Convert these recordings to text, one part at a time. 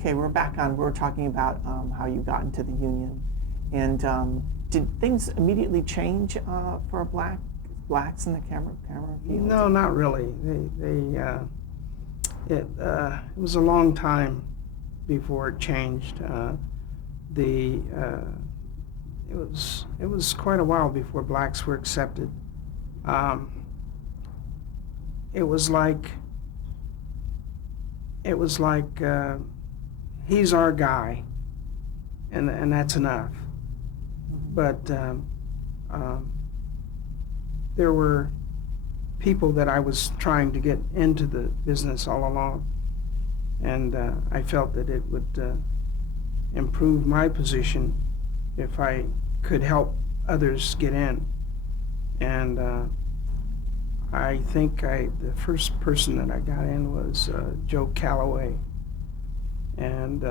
Okay, we're back on. We're talking about how you got into the union, and did things immediately change for blacks in the camera field? No, not really. It was a long time before it changed. The it was quite a while before blacks were accepted. Um, it was like he's our guy, and that's enough. But there were people that I was trying to get into the business all along, and I felt that it would improve my position if I could help others get in. And I think the first person that I got in was Joe Calloway, and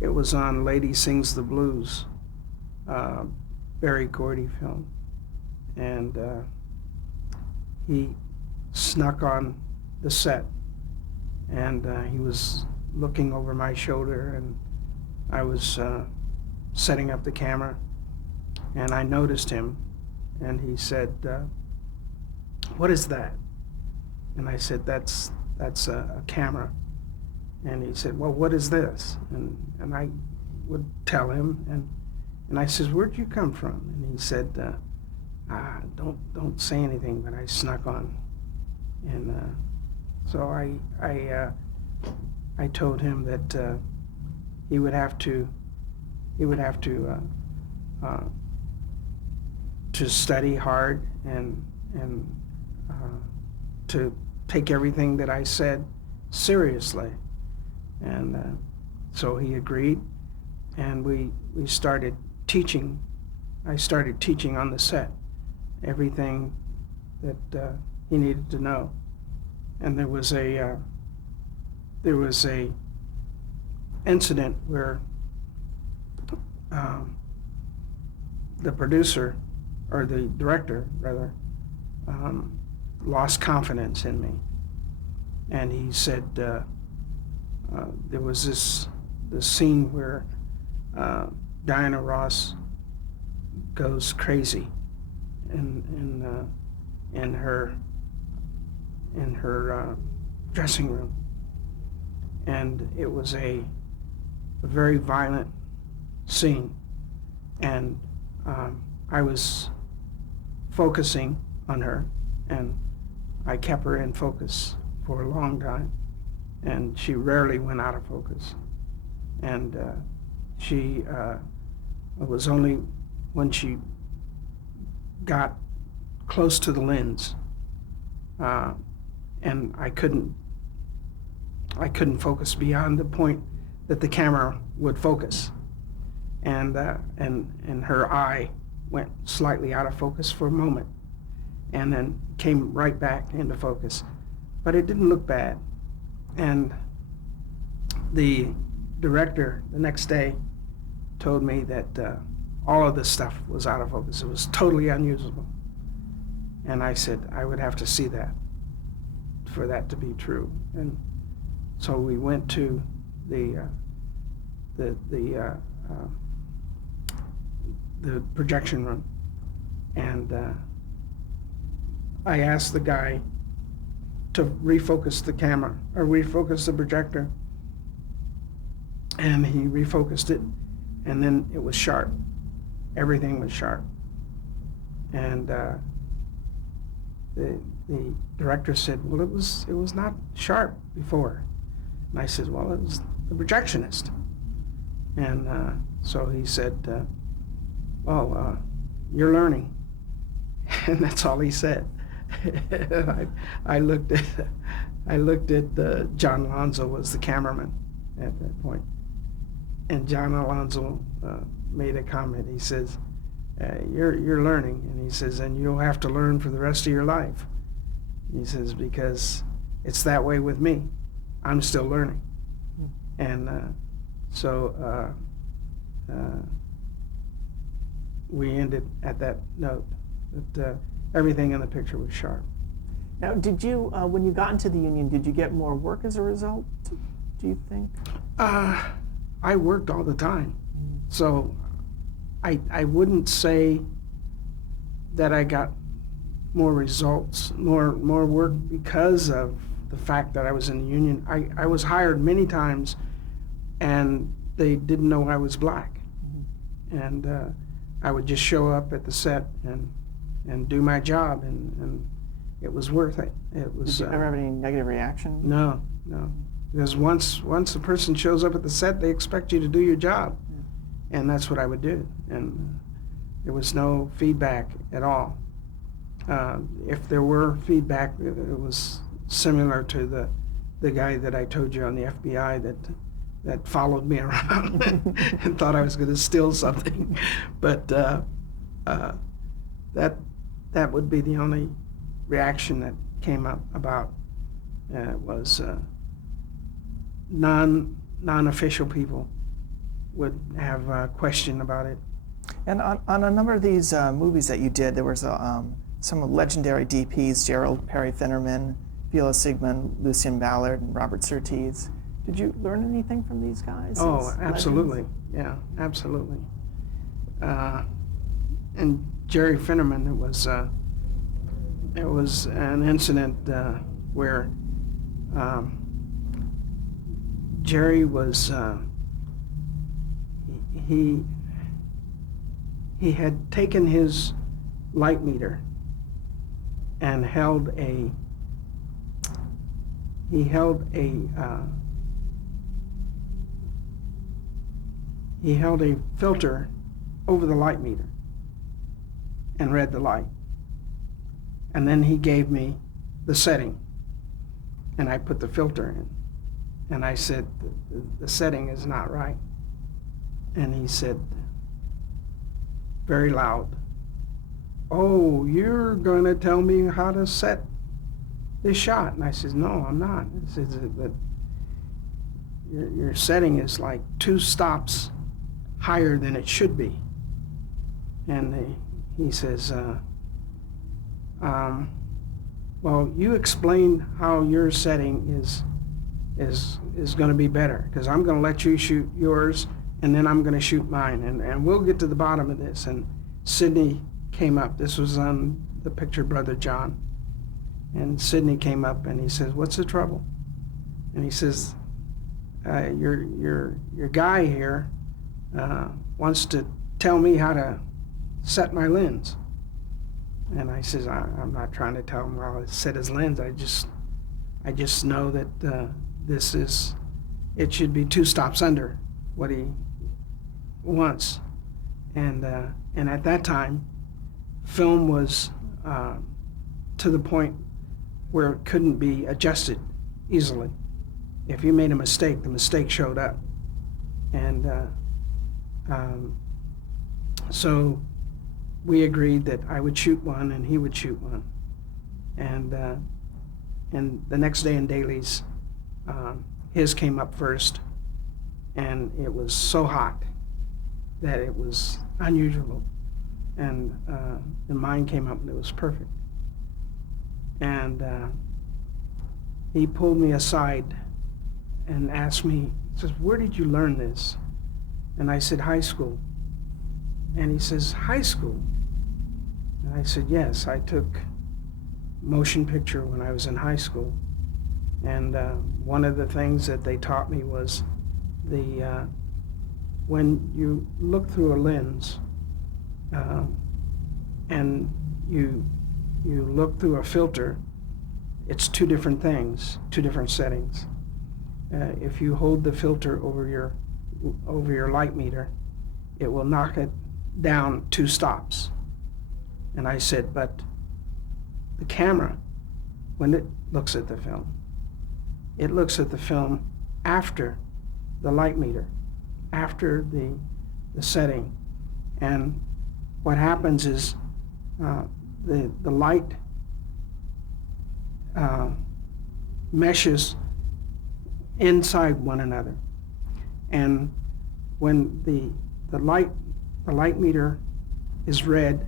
it was on Lady Sings the Blues, Berry Gordy film, and he snuck on the set, and he was looking over my shoulder, and I was setting up the camera, and I noticed him, and he said, "What is that?" And I said, "That's a camera." And he said, "Well, what is this?" And I would tell him, and I said, "Where'd you come from?" And he said, "Don't say anything, but I snuck on." And so I told him that he would have to study hard and to take everything that I said seriously. And so he agreed, and we started teaching. I started teaching on the set everything that he needed to know. And there was a incident where the producer, or the director rather, lost confidence in me, and he said there was this scene where Diana Ross goes crazy in her dressing room, and it was a very violent scene, and I was focusing on her, and I kept her in focus for a long time, and she rarely went out of focus. And she it was only when she got close to the lens, and I couldn't focus beyond the point that the camera would focus, and her eye went slightly out of focus for a moment, and then came right back into focus, but it didn't look bad. And the director the next day told me that all of this stuff was out of focus. It was totally unusable. And I said I would have to see that for that to be true. And so we went to the projection room, and I asked the guy to refocus the camera, or refocus the projector, and he refocused it, and then it was sharp. Everything was sharp. And the director said, "Well, it was not sharp before." And I said, "Well, it was the projectionist." And so he said, "Well, you're learning." And that's all he said. I looked at John Alonzo was the cameraman at that point, and John Alonzo made a comment. He says, "You're learning," and he says, "and you'll have to learn for the rest of your life." He says, "Because it's that way with me. I'm still learning." And so we ended at that note that everything in the picture was sharp. Now, did you, when you got into the union, did you get more work as a result? do you think? I worked all the time, so I wouldn't say that I got more results, more work because of the fact that I was in the union. I was hired many times, and they didn't know I was black, and I would just show up at the set and do my job, and it was worth it. It was. Did you ever have any negative reaction? No. Because once a person shows up at the set, they expect you to do your job, and that's what I would do. And there was no feedback at all. If there were feedback, it was similar to the guy that I told you on the FBI that followed me around and thought I was going to steal something. But that would be the only reaction that came up about was non-official people would have a question about it. And on a number of these movies that you did, there was some legendary DPs, Gerald Perry Finnerman, Viola Sigmund, Lucien Ballard, and Robert Surtees. Did you learn anything from these guys? Oh, as absolutely. legends? Yeah, absolutely. And Jerry Finnerman, it was an incident where Jerry was he had taken his light meter and held a filter over the light meter and read the light. And then he gave me the setting, and I put the filter in. And I said, the setting is not right. And he said, very loud, "Oh, you're going to tell me how to set this shot?" And I said, "No, I'm not." He says, "But your setting is like 2 stops higher than it should be." And he says, "Well, you explain how your setting is going to be better, because I'm going to let you shoot yours, and then I'm going to shoot mine, and we'll get to the bottom of this." And Sidney came up. This was on the picture, Brother John. And Sidney came up and he says, "What's the trouble?" And he says, your guy here wants to tell me how to set my lens." And I says, I'm not trying to tell him how to set his lens. I just know that it should be 2 stops under what he wants. And at that time, film was to the point where it couldn't be adjusted easily. If you made a mistake, the mistake showed up. And so we agreed that I would shoot one and he would shoot one. And the next day in dailies, his came up first, and it was so hot that it was unusual. And mine came up and it was perfect. And he pulled me aside and asked me, he says, "Where did you learn this?" And I said, "High school." And he says, "High school?" And I said, "Yes, I took motion picture when I was in high school. And one of the things that they taught me was when you look through a lens and you look through a filter, it's 2 different things, 2 different settings. If you hold the filter over your light meter, it will knock it down 2 stops." And I said, "But the camera, when it looks at the film, it looks at the film after the light meter, after the setting. And what happens is the light meshes inside one another. And when the light meter is read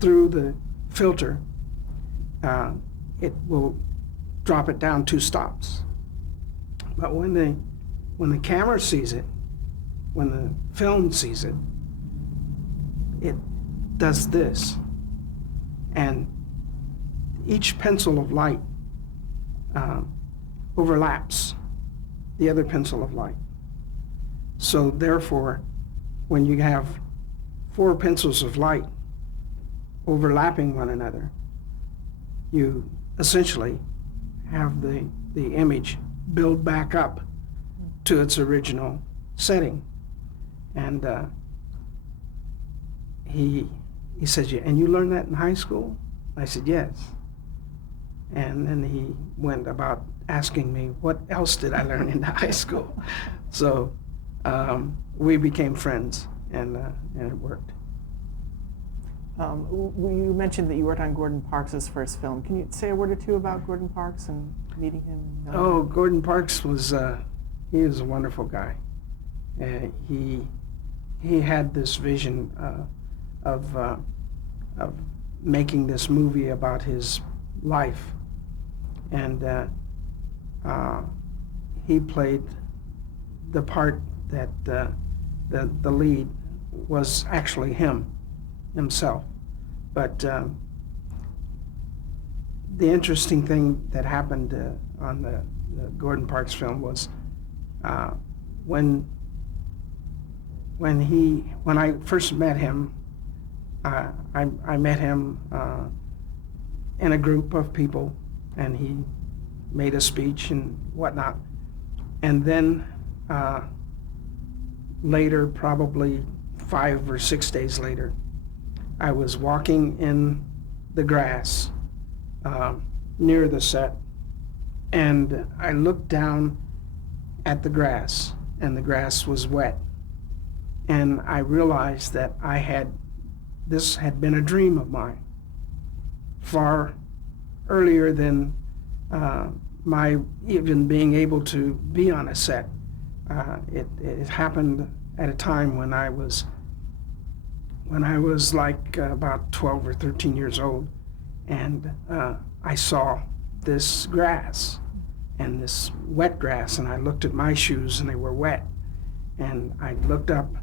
through the filter, it will drop it down 2 stops. But when the camera sees it, when the film sees it, it does this. And each pencil of light overlaps the other pencil of light. So therefore, when you have 4 pencils of light overlapping one another, you essentially have the image build back up to its original setting. And he said, "Yeah, and you learned that in high school?" I said, "Yes." And then he went about asking me, what else did I learn in high school? So we became friends, and it worked. You mentioned that you worked on Gordon Parks' first film. Can you say a word or two about Gordon Parks and meeting him? Oh, Gordon Parks was he was a wonderful guy. He had this vision of making this movie about his life, and he played the part that the lead was actually himself. But the interesting thing that happened on the Gordon Parks film was when I first met him, I met him in a group of people, and he made a speech and whatnot. And then later, probably 5 or 6 days later, I was walking in the grass near the set, and I looked down at the grass, and the grass was wet. And I realized that this had been a dream of mine far earlier than my even being able to be on a set. It happened at a time when I was like about 12 or 13 years old, and I saw this grass, and this wet grass, and I looked at my shoes and they were wet, and I looked up,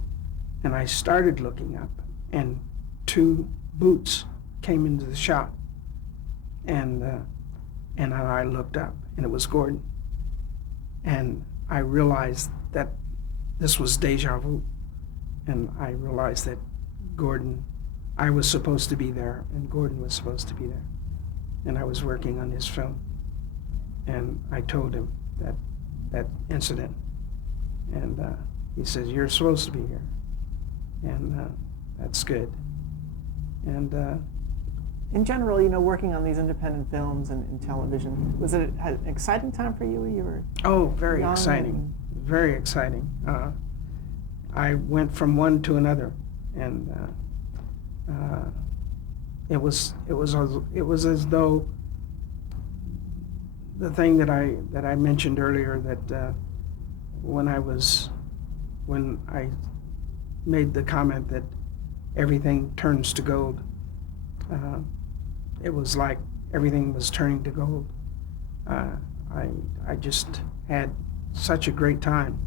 and I started looking up, and 2 boots came into the shot, and I looked up, and it was Gordon, and I realized that this was deja vu, and I realized that I was supposed to be there, and Gordon was supposed to be there, and I was working on his film, and I told him that incident, and he says, "You're supposed to be here," and that's good. And in general, working on these independent films and television, was it an exciting time for you when you were very young? exciting, very exciting. I went from one to another, and it was as though the thing that I mentioned earlier, that when I made the comment that everything turns to gold, it was like everything was turning to gold. I just had such a great time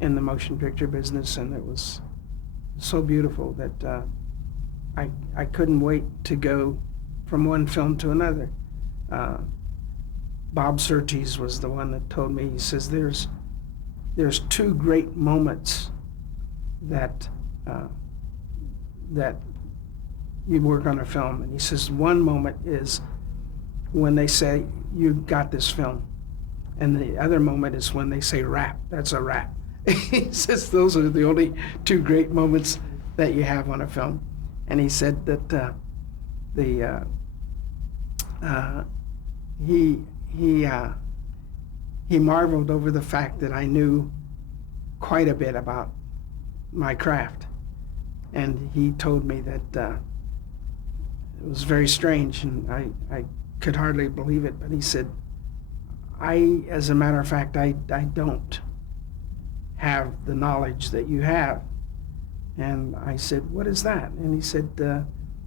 in the motion picture business, and it was so beautiful that I couldn't wait to go from one film to another. Bob Surtees was the one that told me, he says, there's 2 great moments that you work on a film. And he says, one moment is when they say, "You got this film." And the other moment is when they say, "Wrap, that's a wrap." He says those are the only 2 great moments that you have on a film. And he said that he marveled over the fact that I knew quite a bit about my craft. And he told me that it was very strange, and I could hardly believe it, but he said, as a matter of fact, I don't have the knowledge that you have. And I said, "What is that?" And he said,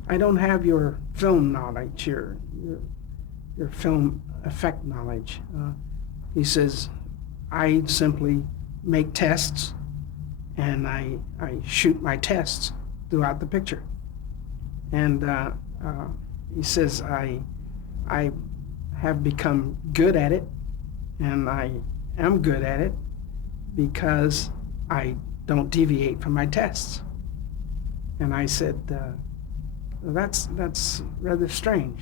"I don't have your film knowledge, your film effect knowledge. he says, I simply make tests and I shoot my tests throughout the picture. And he says, I have become good at it, and I am good at it because I don't deviate from my tests. And I said, that's rather strange.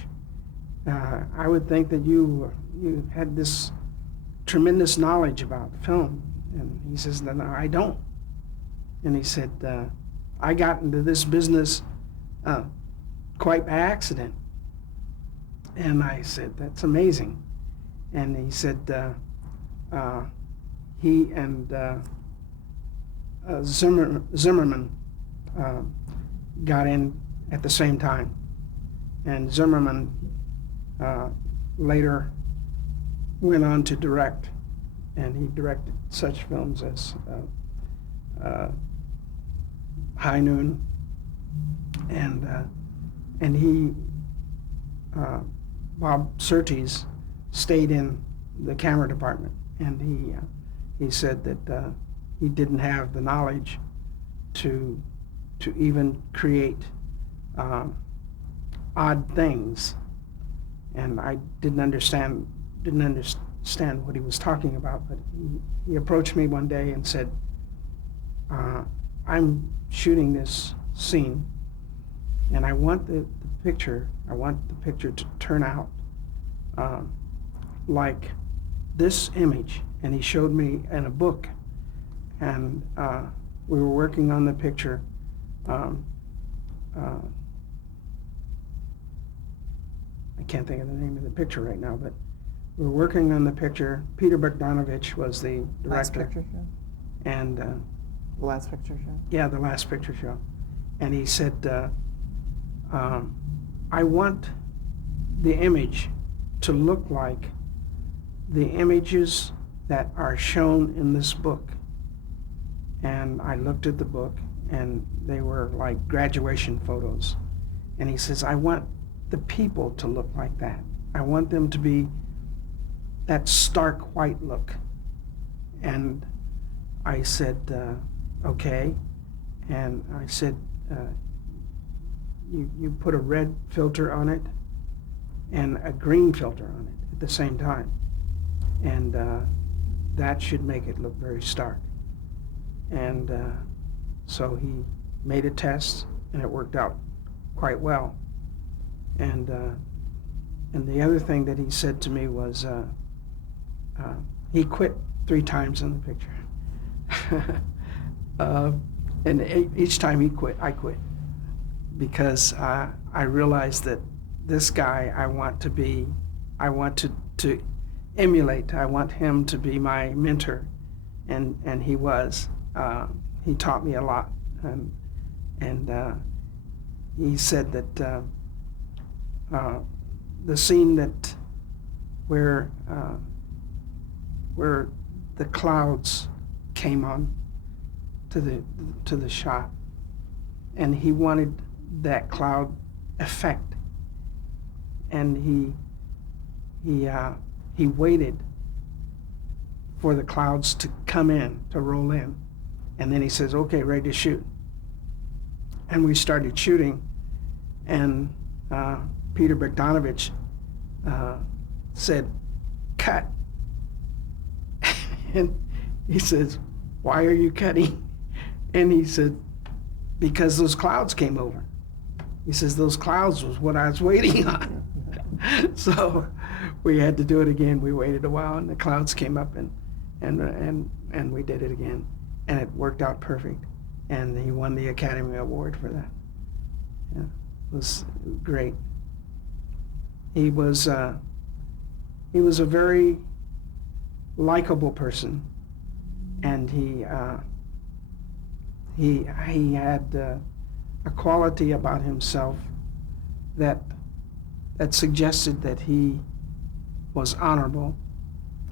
I would think that you had this tremendous knowledge about film. And he says, no, I don't. And he said, I got into this business quite by accident. And I said, that's amazing. And he said, he and Zimmerman got in at the same time. And Zimmerman later went on to direct, and he directed such films as High Noon, and he Bob Surtees stayed in the camera department, and he said that he didn't have the knowledge to even create odd things, and I didn't understand what he was talking about. But he approached me one day and said, I'm shooting this scene, and I want the picture to turn out like this image. And he showed me in a book, and we were working on the picture. I can't think of the name of the picture right now, but we were working on the picture. Peter Bogdanovich was the director. Last Picture Show? And The Last Picture Show? yeah, The Last Picture Show. And he said, I want the image to look like the images that are shown in this book. And I looked at the book, and they were like graduation photos. And he says, I want the people to look like that. I want them to be that stark white look. And I said, okay. And I said, you put a red filter on it and a green filter on it at the same time. And that should make it look very stark. And so he made a test, and it worked out quite well. And the other thing that he said to me was, he quit 3 times in the picture. And each time he quit, I quit. Because I realized that this guy I want to emulate. I want him to be my mentor. And he was. He taught me a lot. And he said that the scene that where the clouds came on to the shot, and he wanted that cloud effect, and he waited for the clouds to come in, to roll in, and then he says, okay, ready to shoot. And we started shooting, and Peter Bogdanovich said, cut. And he says, why are you cutting? And he said, because those clouds came over. He says, those clouds was what I was waiting on. So we had to do it again. We waited a while, and the clouds came up, and we did it again. And it worked out perfect. And he won the Academy Award for that. Yeah, it was great. He was a very likable person, and he had a quality about himself that suggested that he was honorable,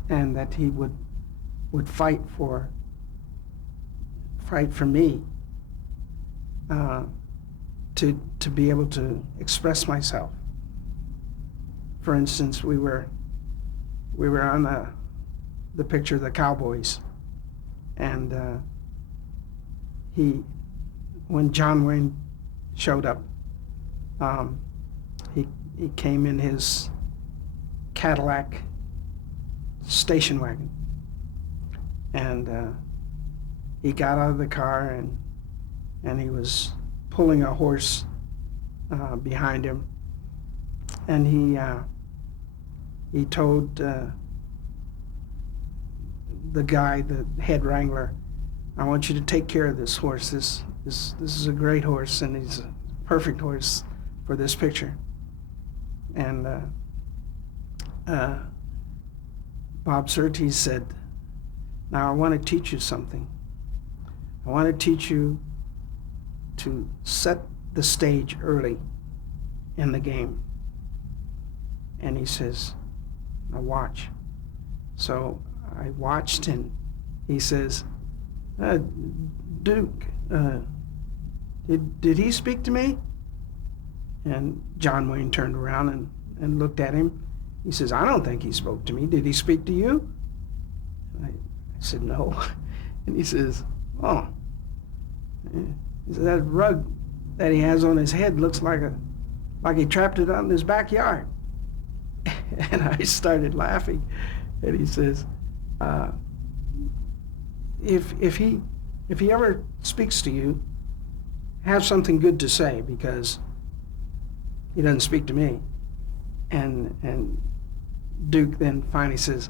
and that he would fight for me to be able to express myself. For instance, we were on the picture of the cowboys. And when John Wayne showed up, he came in his Cadillac station wagon, and he got out of the car, and he was pulling a horse behind him, and he told the guy, the head wrangler, "I want you to take care of this horse. This is a great horse, and he's a perfect horse for this picture." And Bob Surtees said, "Now I want to teach you something. I want to teach you to set the stage early in the game." And he says, "Now watch." So I watched, and he says, "Duke, did he speak to me?" And John Wayne turned around and looked at him. He says, "I don't think he spoke to me. Did he speak to you?" And I said, "No." And he says, "Oh." He said, "That rug that he has on his head looks like he trapped it out in his backyard." And I started laughing. And he says, if he ever speaks to you, have something good to say, because he doesn't speak to me." And Duke then finally says,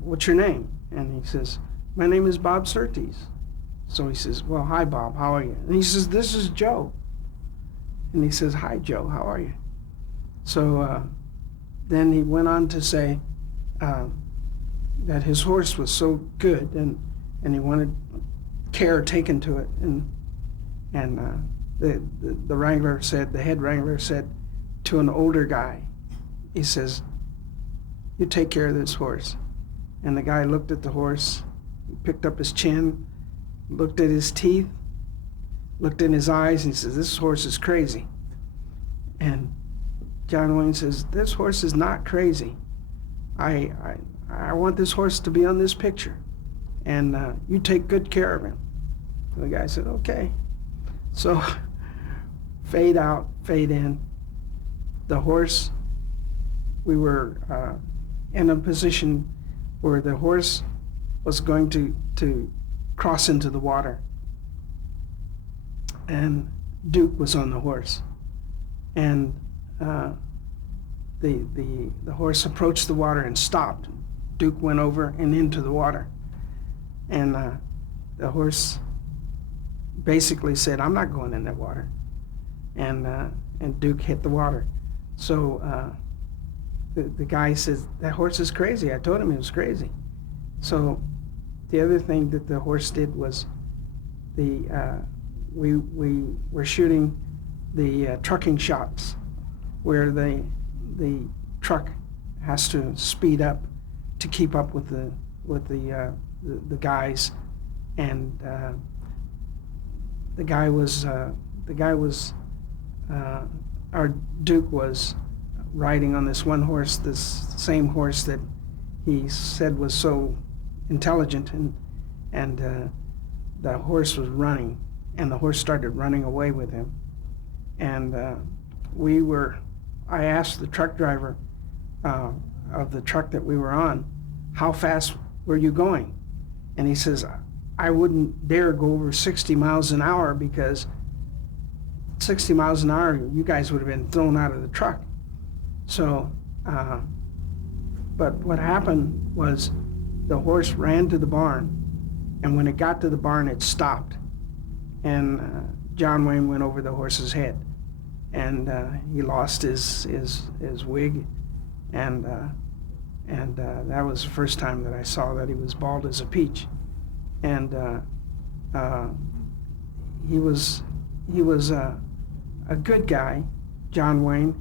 "What's your name?" And he says, "My name is Bob Surtees." So he says, "Well, hi, Bob, how are you?" And he says, "This is Joe." And he says, "Hi, Joe, how are you?" So then he went on to say that his horse was so good, and he wanted care taken to it. And the wrangler said, the head wrangler said to an older guy, he says, "You take care of this horse." And the guy looked at the horse, he picked up his chin, looked at his teeth, looked in his eyes, and he says, "This horse is crazy." And John Wayne says, "This horse is not crazy. I want this horse to be on this picture, and you take good care of him." And the guy said, "Okay." So fade out, fade in. The horse, we were in a position where the horse was going to cross into the water, and Duke was on the horse, and the horse approached the water and stopped. Duke went over and into the water, and the horse basically said, "I'm not going in that water," and Duke hit the water. So the guy says, "That horse is crazy. I told him he was crazy." So the other thing that the horse did was we were shooting the trucking shots, where the truck has to speed up to keep up with the guys, and the guy was our Duke was riding on this one horse, this same horse that he said was so intelligent, and the horse was running, and the horse started running away with him, and I asked the truck driver of the truck that we were on, "How fast were you going?" And he says, "I wouldn't dare go over 60 miles an hour, because 60 miles an hour, you guys would have been thrown out of the truck." So, but what happened was the horse ran to the barn, and when it got to the barn, it stopped. And John Wayne went over the horse's head, and he lost his wig, and that was the first time that I saw that he was bald as a peach. And he was a good guy, John Wayne.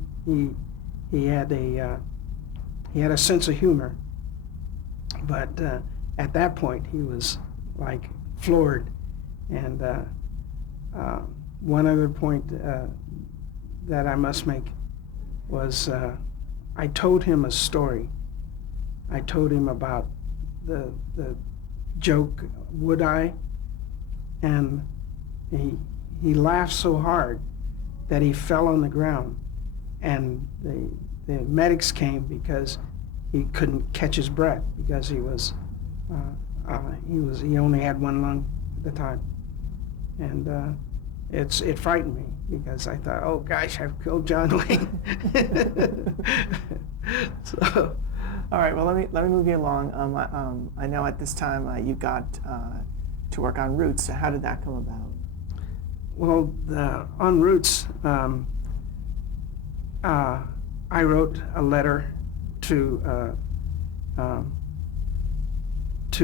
He had a sense of humor, but at that point he was like floored. And one other point that I must make was I told him a story. I told him about the joke, would I? And he laughed so hard that he fell on the ground, and the medics came because he couldn't catch his breath because he only had one lung at the time, and it frightened me because I thought, oh gosh, I've killed John Wayne. So, all right. Well, let me move you along. I know at this time you got to work on Roots. So how did that come about? well, on Roots, I wrote a letter to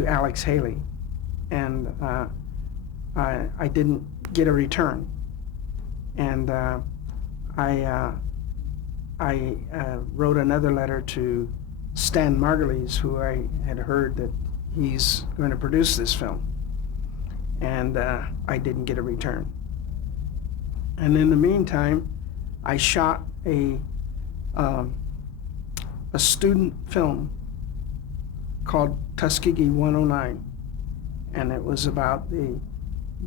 Alex Haley, and I didn't get a return, and I wrote another letter to Stan Margulies, who I had heard that he's going to produce this film, and I didn't get a return. And in the meantime, I shot a student film called Tuskegee 109, and it was about the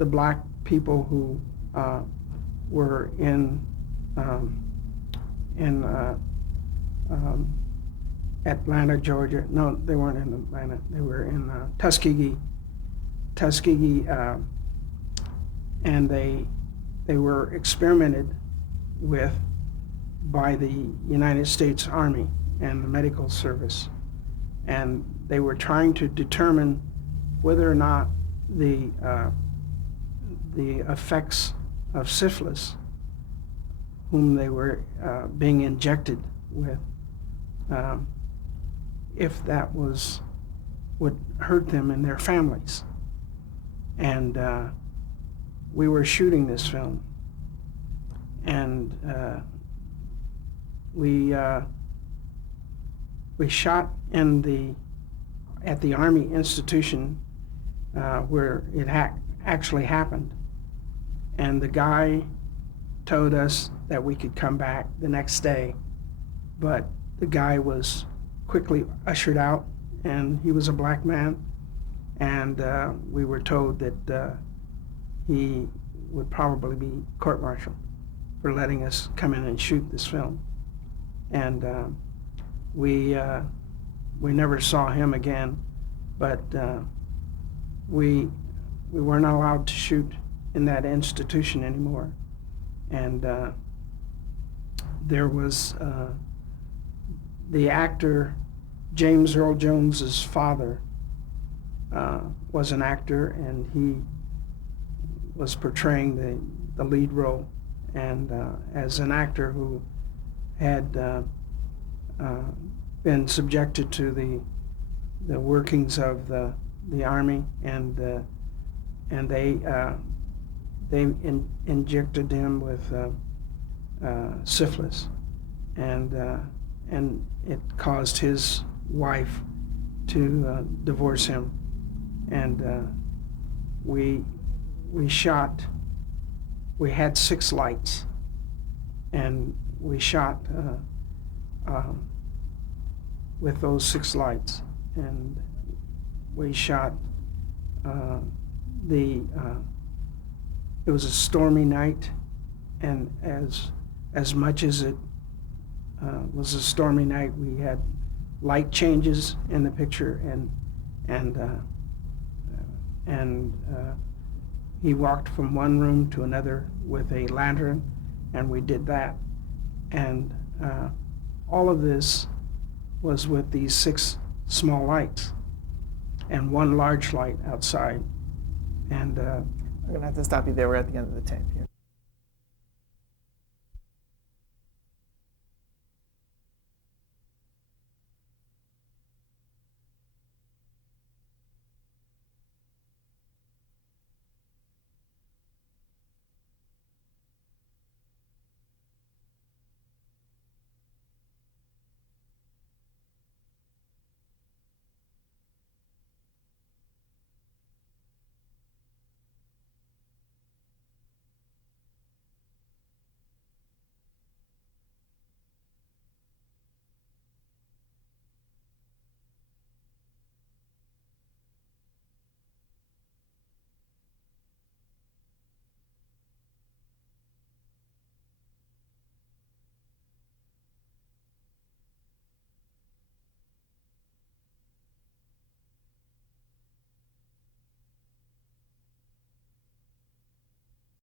black people who were in Atlanta, Georgia. No, they weren't in Atlanta. They were in Tuskegee, and they were experimented with by the United States Army and the medical service, and they were trying to determine whether or not the effects of syphilis, whom they were being injected with, if that would hurt them and their families. And we were shooting this film, and we shot at the Army institution where it actually happened, and the guy told us that we could come back the next day, but the guy was quickly ushered out, and he was a black man, and we were told that he would probably be court-martialed for letting us come in and shoot this film. And we never saw him again, but we were not allowed to shoot in that institution anymore. And there was the actor James Earl Jones's father was an actor, and he was portraying the lead role, and as an actor who had been subjected to the workings of the Army, and they injected him with syphilis, and it caused his wife to divorce him, and we had 6 lights, and we shot with those 6 lights, and we shot it was a stormy night, and as much as it was a stormy night, we had light changes in the picture, and he walked from one room to another with a lantern, and we did that, and all of this was with these 6 small lights and 1 large light outside. And I'm gonna have to stop you there. We're at the end of the tape here.